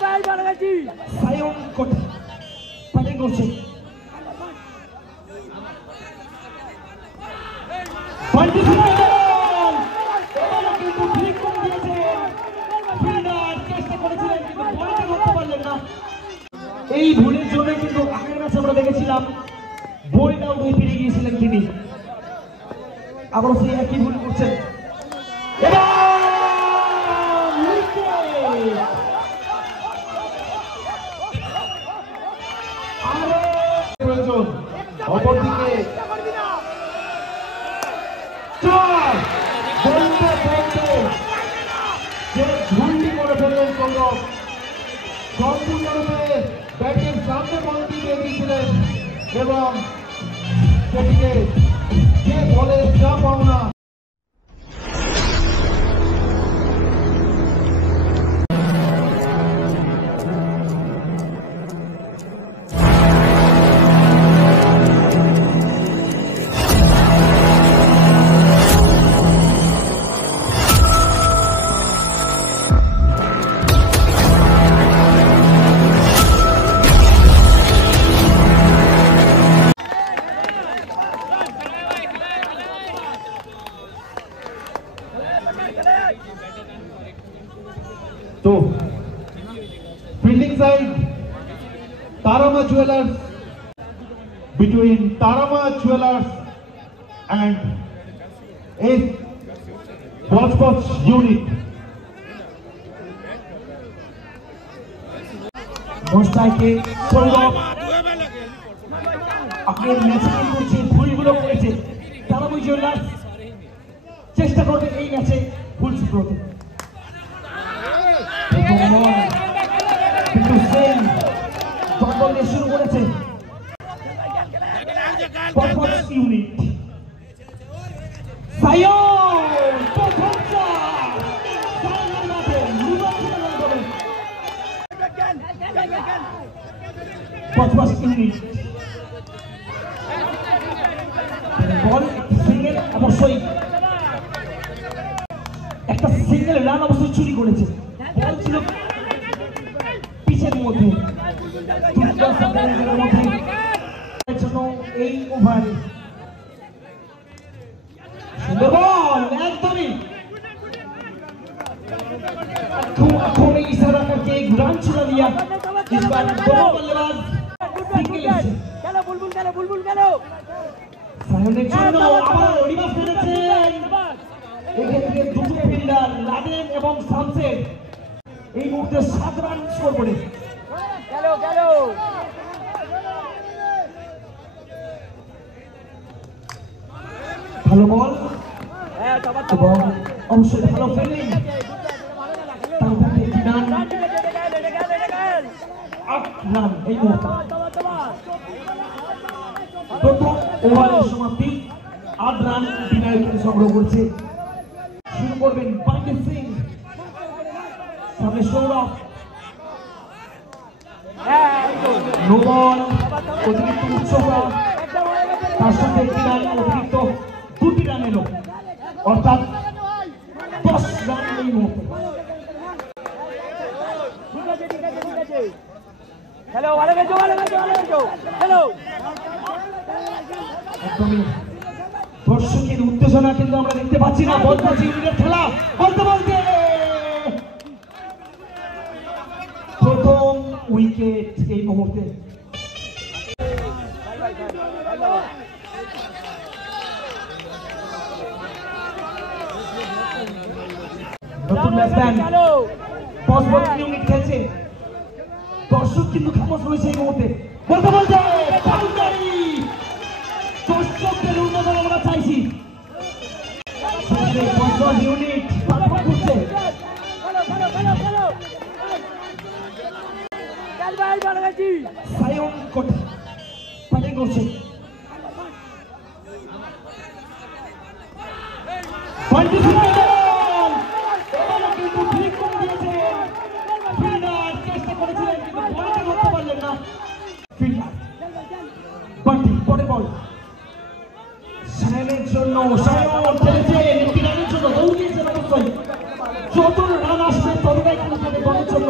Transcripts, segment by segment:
Sayan batting করছে। এই ভুলের জন্য কিন্তু আগের ম্যাচে আমরা দেখেছিলাম বোল্ড আউট হয়ে ফিরে গিয়েছিলেন তিনি, আবার সেই একই ভুল করছেন। অপরদিকে যে ঝুন্ডি করে ফেললেন সৌরভ, সম্পূর্ণরূপে ব্যাটের সামনে বলটি দিয়ে দিয়েছিলেন এবং সেটিকে যে বলে যা পাওনা। तो fielding side Tarama Jewellers, between Tarama Jewellers and a Bosbos unit. মোস্তাকে সৌরভ আপনার ম্যাচে কিন্তু যে ভুলগুলো করেছে তারামা জুয়েলার্স চেষ্টা করবে এই ম্যাচে ভুল শুধরাতে। কিন্তু সেই দল দিয়ে শুরু করেছে বসবস ইউনিট। সায়ন প্রথম চার সায়নের মাঠে বসবস ইউনিট বল সিঙ্গেল, অবশ্যই একটা সিঙ্গেল রান অবশ্যই চুরি করেছে। বল ছিল পিচের মধ্যে জন্য এই ওভারে সুন্দর বল একদমই आंखों में इशारा करके एक रन चुरा लिया। इस बार दोनों बल्लेबाज सिंगल है। चलो बुलबुल चलो सायনের জন্য আবার ওডিবাস করেছেন। এক্ষেত্রে দুটো ফিল্ডার লাদেন এবং শামসের এই মুহূর্তে 7 রান স্কোর করে। চলো ভালো বল এবং অবশ্যই ভালো ফিল্ডিং। রান এই মুহূর্তে প্রথম ওভারের সমাপ্তি 8 রান বিনায়ক সংগ্রহ করছে। শুরু করবেন পান্ডিত সিং, সামনে সৌরভ। নো বল, অতিরিক্ত উচ্চতা, তার সাথে একটি রান, অতিরিক্ত 2টি রান এলো, অর্থাৎ 10 রান এই মুহূর্তে। দর্শকের উত্তেজনা কিন্তু আমরা দেখতে পাচ্ছি না। বসবস ইউনিটের খেলা বলতে বলতে প্রথম উইকেট এই মুহূর্তে। নতুন ব্যাটসম্যান বসবস ইউনিট খেলছে, দর্শক কিন্তু খামোশ রয়েছে এই মুহূর্তে। বলতে বলতে বাউন্ডারি, দর্শকদের উন্নয়ন আমরা চাইছি। বসবস ইউনিট পারফর্ম করছে। সায়ন ব্যাটিং করছে। সায়নের জন্য সায়ন খেলেছেন একটি রানের জন্য, দৌড়িয়েছেন অবশ্যই। যত রান আসবে ততটাই কিন্তু দলের জন্য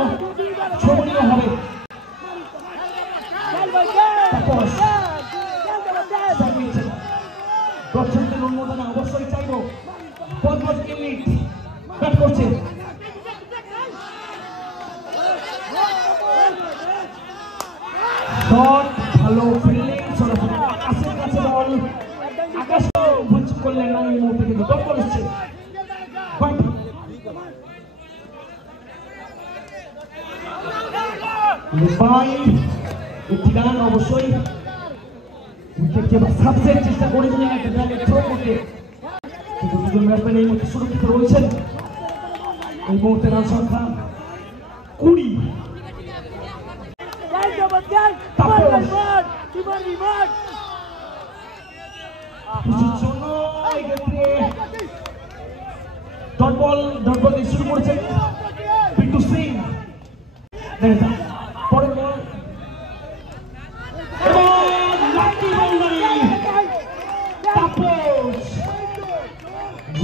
শট ভালো ফিল্ডিং সরাসরি আকাশের কাছে বল আকাশ ভুল করলেন না এই মুহূর্তে কিন্তু ডট বল এসছে একটি রান অবশ্যই উইকেটকে সাবসেট চেষ্টা করেছিলেন একটা ব্যাটে থ্রো করতে কিন্তু দুজন ব্যাটসম্যান এই মুহূর্তে সুরক্ষিত রয়েছেন এই মুহূর্তে রান সংখ্যা 20 ডট বল দিয়ে শুরু করেছেন পিন্টু সিং পরের বল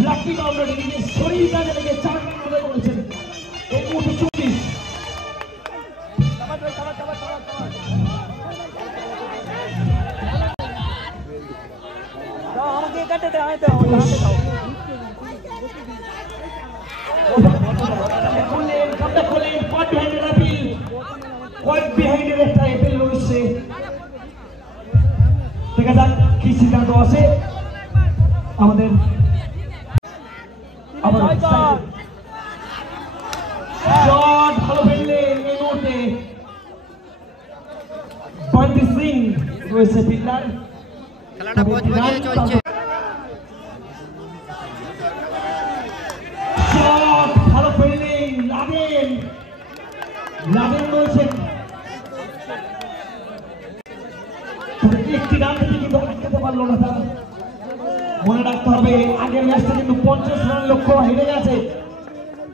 লাকি বাউন্ডারি নিজের শরীর কাজে লেগে 4 রান করে করেছেন এই মুহূর্তে 24 আমাকে কাটতে দাও দেখা যাক কি সিদ্ধান্ত আছে আমাদের ভালো ফেললে এই মুহূর্তে বন্টি সিং রয়েছে ফিল্ডার খেলাটা বজবজিয়ে চলছে ভালো ফিল্ডিং লাদেন রয়েছেন একটি রান থেকে কিন্তু আটকাতে পারলো না তারা মনে রাখতে হবে আগের ম্যাচটা কিন্তু 50 রান লক্ষ্য হেরে গেছে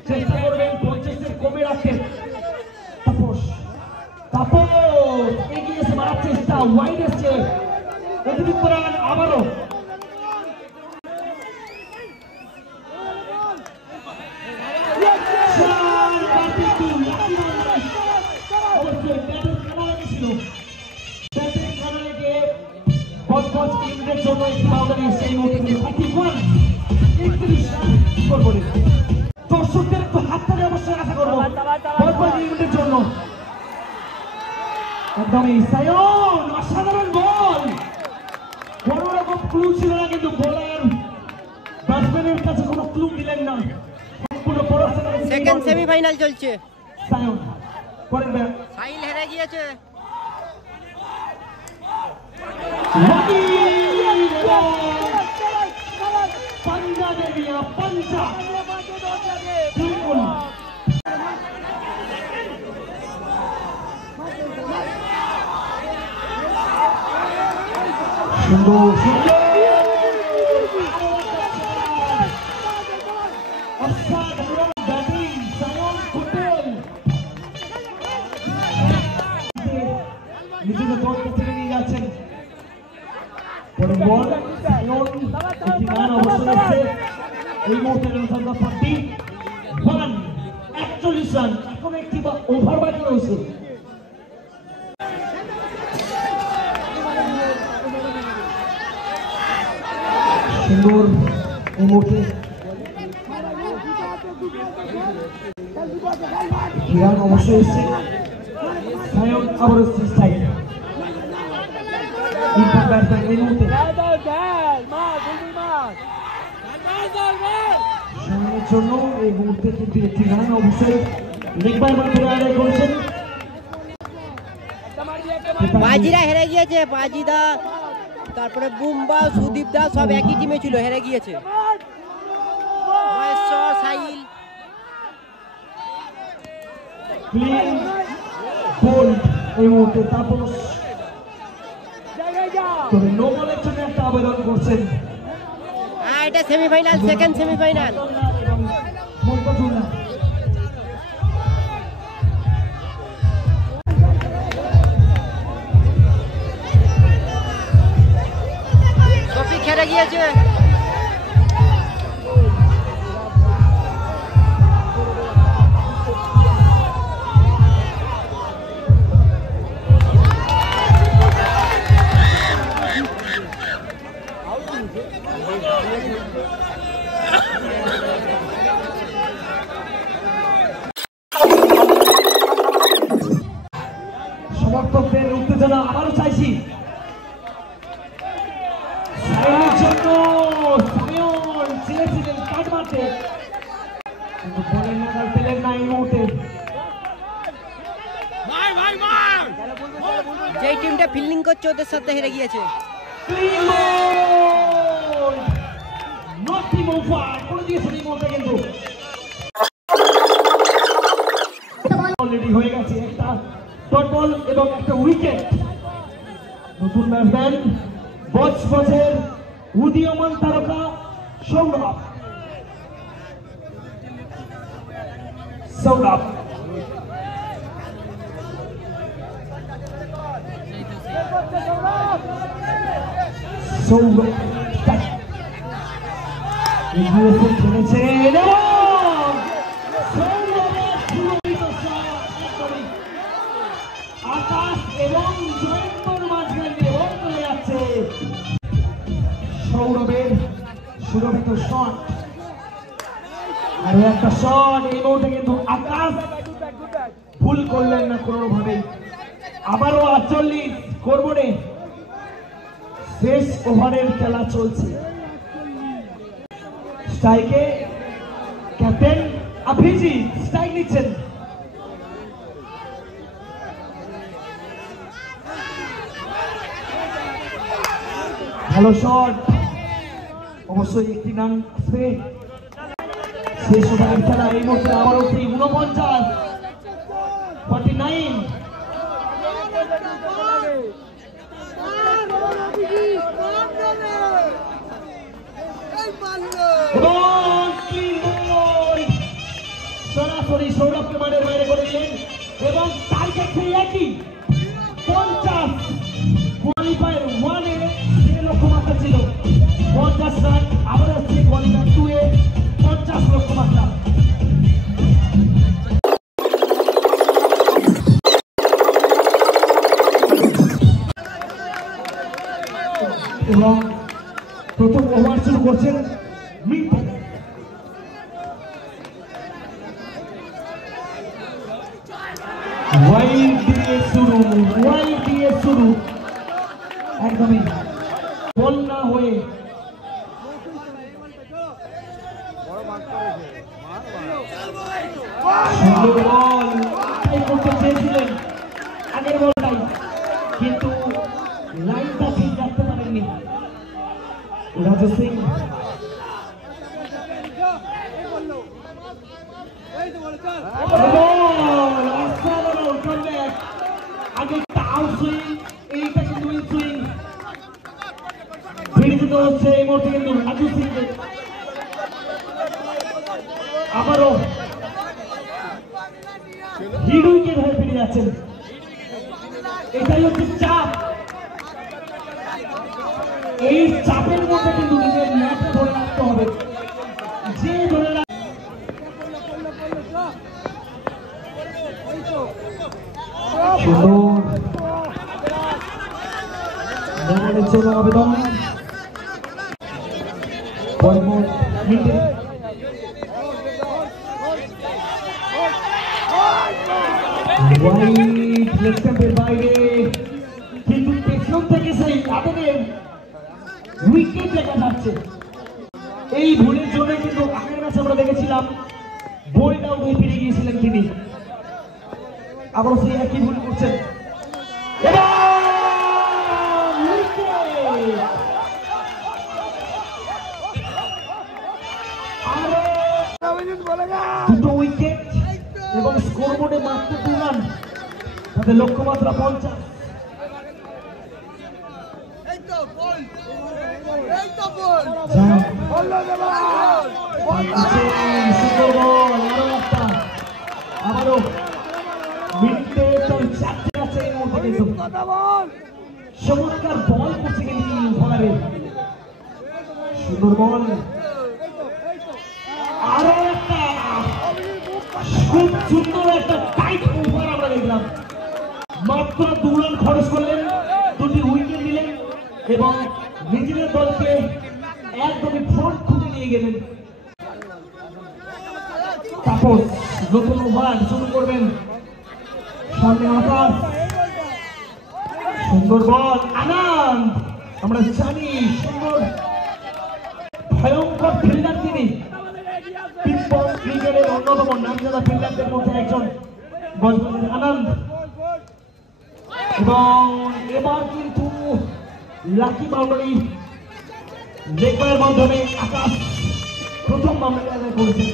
চেষ্টা করবেন 50 এর কমে রাখতে তাপস এগিয়ে এসে মারার চেষ্টা ওয়াইড এসছে অতিরিক্ত রান আবারও দর্শকদের একটু হাত তালি অবশ্যই আশা করবো জন্য একদমই সায়ন অসাধারণ বল কোনো রকম ক্লু ছিল না কিন্তু বোলার ব্যাটসম্যানের কাছে কোনো ক্লু দিলেন না সেকেন্ড সেমিফাইনাল চলছে সায়ন পরের ব্যাট সাহিল হেরে গিয়েছে সুন্দর নিজেদের দল থেকে নিয়ে যাচ্ছেন পরে বল একটি রান অবশ্যই এই মুহূর্তে রান সংখ্যা 41 রান এখন একটি ওভার বাকি রয়েছে সুন্দর এই মুহূর্তে রান অবশ্যই এসছে সায়ন আবার স্ট্রাইক ইম্প্যাক্ট ব্যাটসম্যান এই মুহূর্তে সায়নের জন্য এই মুহূর্তে কিন্তু একটি রান অবশ্যই লেগ বাই মাধ্যমে আদায় করেছেন বাজিরা হেরে গিয়েছে বাজিদা তারপরে বুম্বা সুদীপ দা সব একই টিমে ছিল হেরে গিয়েছে মহেশ্বর সাহিল ক্লিন বোল্ড এই মুহূর্তে তাপস তবে নো বলের জন্য একটা আবেদন করছেন এটা সেমিফাইনাল সেকেন্ড সেমিফাইনাল শফিক হেরে গিয়েছে সমর্থকদের উত্তেজনা আবারও চাইছি সায়নের জন্য। সায়ন ছেলেছিলেন কাট মারতে, কিন্তু বলের নাগাল পেলেন না এই মুহূর্তে। যেই টিমটা ফিল্ডিং করছে ওদের সাথে হেরে গিয়েছে। অলরেডি হয়ে গেছে একটা ডট বল এবং একটা উইকেট। নতুন ব্যাটসম্যান বজবজের উদীয়মান তারকা সৌরভ। সৌরভ সৌরভ খেলেছেন আকাশ এবং জয়ন্তর মাঝখানে বল চলে যাচ্ছে। সৌরভের সুরভিত শট, আরো একটা শট এই মুহূর্তে, কিন্তু আকাশ ভুল করলেন না কোনোভাবেই। আবারও 48 স্কোরবোর্ডে শেষ ওভারের খেলা চলছে। স্ট্রাইকে ক্যাপ্টেন অভিজিৎ স্ট্রাইক নিচ্ছেন। ভালো শট, অবশ্যই একটি রান আসবে। শেষ ওভারের খেলা এই মুহূর্তে আবারও সেই 49 49। সরাসরি সৌরভকে মাঠের বাইরে করে দিলেন এবং টার্গেট সেই একই 50 কোয়ালিফায়ার 1 এ যে লক্ষ্যমাত্রা ছিল 50 রান, আবার আসছে কোয়ালিফায়ার 2 এ 50 লক্ষ্যমাত্রা। এবং প্রথম ওভার শুরু করছেন মিন্টু। ওয়াইড দিয়ে শুরু একদমই বল না হয়ে করতে চেয়েছিলেন আগের বলটাই, কিন্তু লাইনটা ঠিক রাখতে পারেননি রাজু সিং। আগে আউট সুইং, এইটা কিন্তু উইন সুইং ফিরে যেতে হচ্ছে এই মুহূর্তে কিন্তু রাজু সিংকে। আবারও হিট উইকেট হয়ে ফিরে যাচ্ছেন। এটাই হচ্ছে চাপ, এই চাপের মধ্যে কিন্তু নিজের ম্যাচটা ধরে রাখতে হবে। যে ধরে জন্য আবেদন বাইরে, কিন্তু পেছন থেকে সেই আবেদনের উইকেট দেখা যাচ্ছে। এই ভুলের জন্য কিন্তু আগের ম্যাচে আমরা দেখেছিলাম বোল্ড আউট হয়ে ফিরে গিয়েছিলেন তিনি, আবার সেই একই ভুল করছেন। দুটো উইকেট এবং স্কোরবোর্ডে মাত্র 2 রান, তাদের লক্ষ্যমাত্রা 50। আবারও মিডে তার চারটে আছে এই মুহূর্তে, কিন্তু চমৎকার বল করছে কিন্তু ওভারে, সুন্দর বল। আরো একটা খুব সুন্দর একটা টাইট ওভার আমরা দেখলাম। মাত্র 2 রান খরচ করলেন, 2টি উইকেট নিলেন এবং নিজেদের দলকে একদমই ফ্রন্ট খুঁজে নিয়ে গেলেন। তাপস নতুন ওভার শুরু করবেন সামনে আকাশ সুন্দর বল আনন্দ, আমরা জানি সুন্দর ভয়ঙ্কর ফিল্ডার তিনি, পিপল ক্রিকেটের অন্যতম নামজাদা ফিল্ডারদের মধ্যে একজন আনন্দ। এবং এবার কিন্তু লাকি বাউন্ডারি লেগের মাধ্যমে আকাশ প্রথম বাউন্ডারি আদায় করেছে।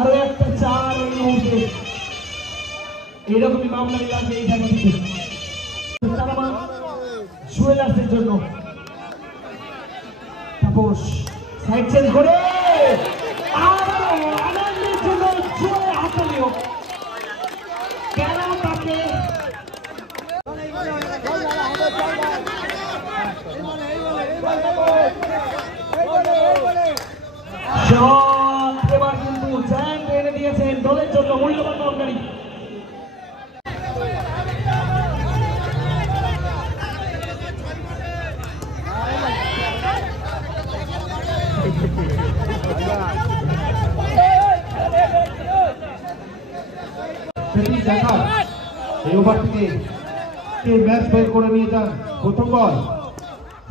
আরো একটা 4 এই মুহূর্তে এরকমই বাউন্ডারি লাগবে এই জায়গা থেকে তারামা জুয়েলার্সের জন্য। তাপস সাইড চেঞ্জ করে আনন্দের জন্য জোরে হাতালিও কেন তাকে এবার কিন্তু জায়ান্ট এনে দিয়েছেন দলের জন্য মূল্যবান বাউন্ডারি। এই ওভার থেকে ম্যাচ বের করে নিয়ে যান। প্রথম বল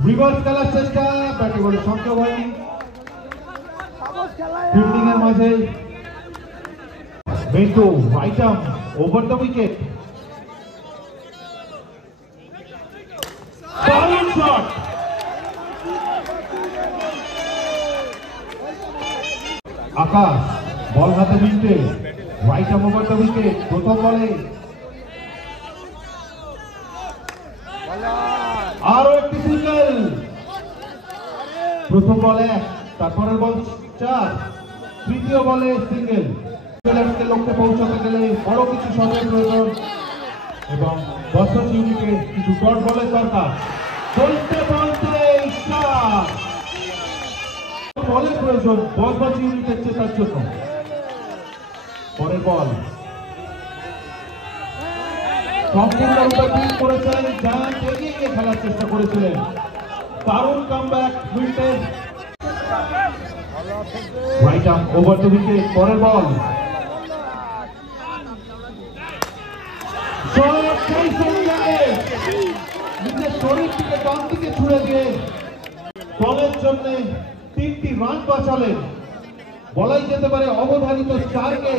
রিভার্স খেলার চেষ্টা, ব্যাটে বলে সংখ্যা হয়নি, ফিল্ডিং এর মাঝে বেন্টু right arm over the wicket, bowling shot, Akash ball হাতে মিন্টে right arm over the wicket. প্রথম বলে আরো একটি সিঙ্গেল, প্রথম বলে 1, তারপরের বল 4, তৃতীয় বলে সিঙ্গেল। প্লেয়ারকে লক্ষ্যে পৌঁছাতে গেলে বড় কিছু শটের প্রয়োজন এবং বছর ইউনিটে কিছু ডট বলের দরকার। বলতে বলতে বলের প্রয়োজন বজবাজ ইউনিটের জেতার জন্য। পরের বল সম্পূর্ণরূপে ফিল্ড করেছিলেন, জায়ান্ট এগিয়ে গিয়ে খেলার চেষ্টা করেছিলেন, দারুণ comeback wicket, right arm over the wicket. পরের বল নিজের শরীর থেকে ডান দিকে ছুড়ে দিয়ে দলের জন্য 3টি রান বাঁচালেন। বলাই যেতে পারে অবধারিত 4কে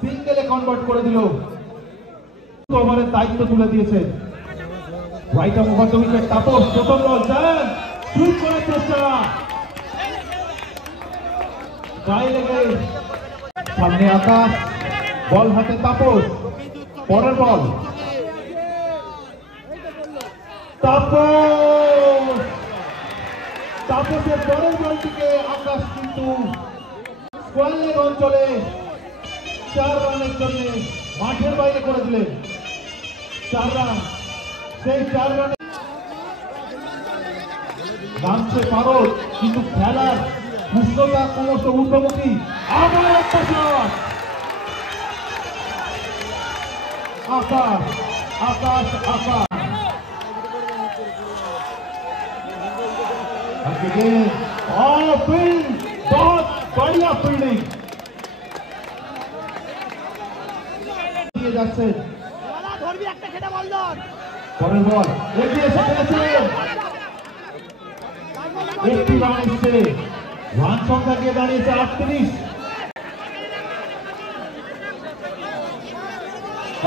সিঙ্গেলে কনভার্ট করে দিল, ওভারের দায়িত্ব তুলে দিয়েছে। Right arm over the wicket. Tapas প্রথম বল জায়ান্ট সুইপ করার চেষ্টা, গায়ে লেগে সামনে আকাশ, বল হাতে তাপস। পরের বল তাপসের পরের বলটিকে আকাশ কিন্তু স্কোয়ার অঞ্চলে 4 রানের জন্য মাঠের বাইরে করে দিলেন। 4 রান, সেই 4 রানে নামছে পারদ, কিন্তু খেলার উষ্ণতা ক্রমশ ঊর্ধ্বমুখী। আবার একটা শট, আকাশ আকাশ আকাশ बहुत बढ़िया फील्डिंग দিয়ে যাচ্ছে। পরের বল এগিয়ে এসে ফেলেছিলেন, একটি রান এসছে, রান সংখ্যা গিয়ে দাঁড়িয়েছে 38।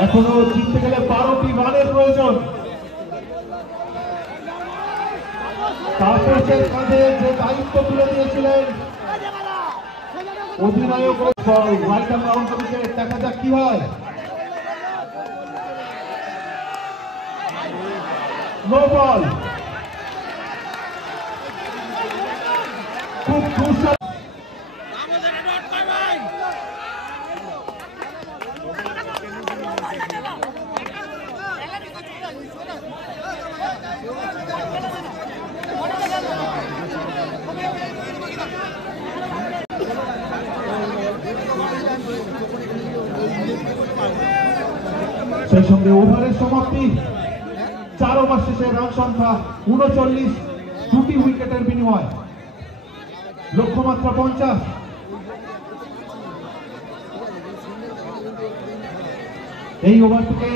এখনো জিততে গেলে 12টি রানের প্রয়োজন। তাপসের কাঁধে যে দায়িত্ব তুলে দিয়েছিলেন অধিনায়ক, রাইট আর্ম রাউন্ড উইকেট। দেখা যাক কি হয়। নো বল, খুব দুঃসাহস। সেই সঙ্গে ওভারের সমাপ্তি, 4 ওভার শেষে রান সংখ্যা 39, 2টি উইকেটের বিনিময়, লক্ষ্যমাত্রা 50। এই ওভার থেকে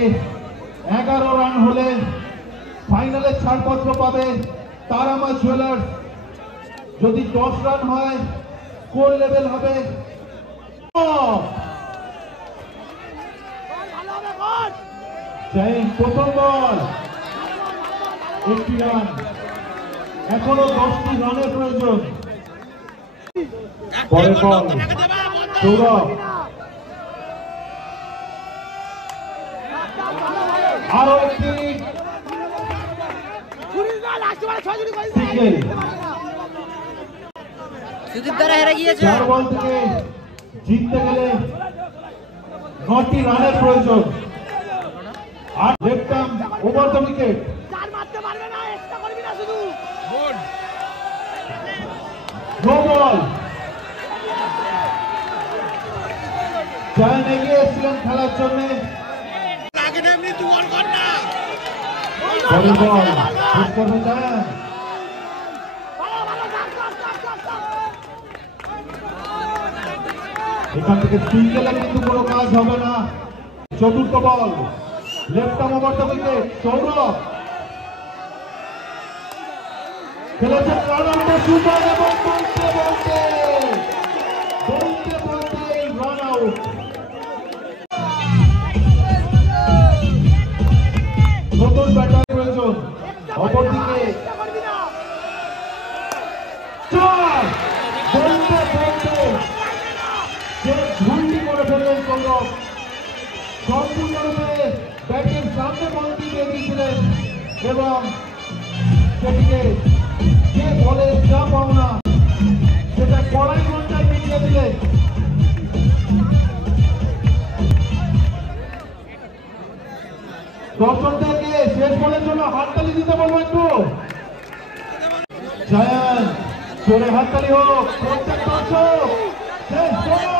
11 রান হলে ফাইনালে ছাড়পত্র পাবে তারামা জুয়েলার্স। যদি 10 রান হয় স্কোর লেভেল হবে। প্রথম বল 1 রান, এখনো 10টি রানের প্রয়োজন। পরের বল সৌরভ, আরো একটি সিঙ্গেল। সুদীপ দ্বারা হেরে গিয়েছে। 4 বল থেকে জিততে গেলে 9টি রানের প্রয়োজন। আর দেখতাম over the wicket. No ball. Zayan এগিয়ে এসেছিলেন খেলার জন্য। পরের বল শেষ করবে জায়ান। এখান থেকে সিঙ্গেলে কিন্তু কোনো কাজ হবে না। চতুর্থ ball left arm over the wicket. Sourav খেলেছেন রান আউটের সুযোগ এবং বলতে রান আউট। নতুন ব্যাটার প্রয়োজন। অপরদিকে ঝুঁকি করে ফেললেন সৌরভ। সম্পূর্ণরূপে ব্যাটের সামনে বলটি দিয়ে দিয়েছিলেন এবং সেটিকে যে বলে যা পাওনা সেটা কড়াই ঘন্টায় মিলিয়ে দিলেন। দর্শকদেরকে শেষ বলের জন্য হাততালি দিতে বলবো একটু। জায়ান জোরে হাততালি হোক প্রত্যেক দর্শক। শেষ বল।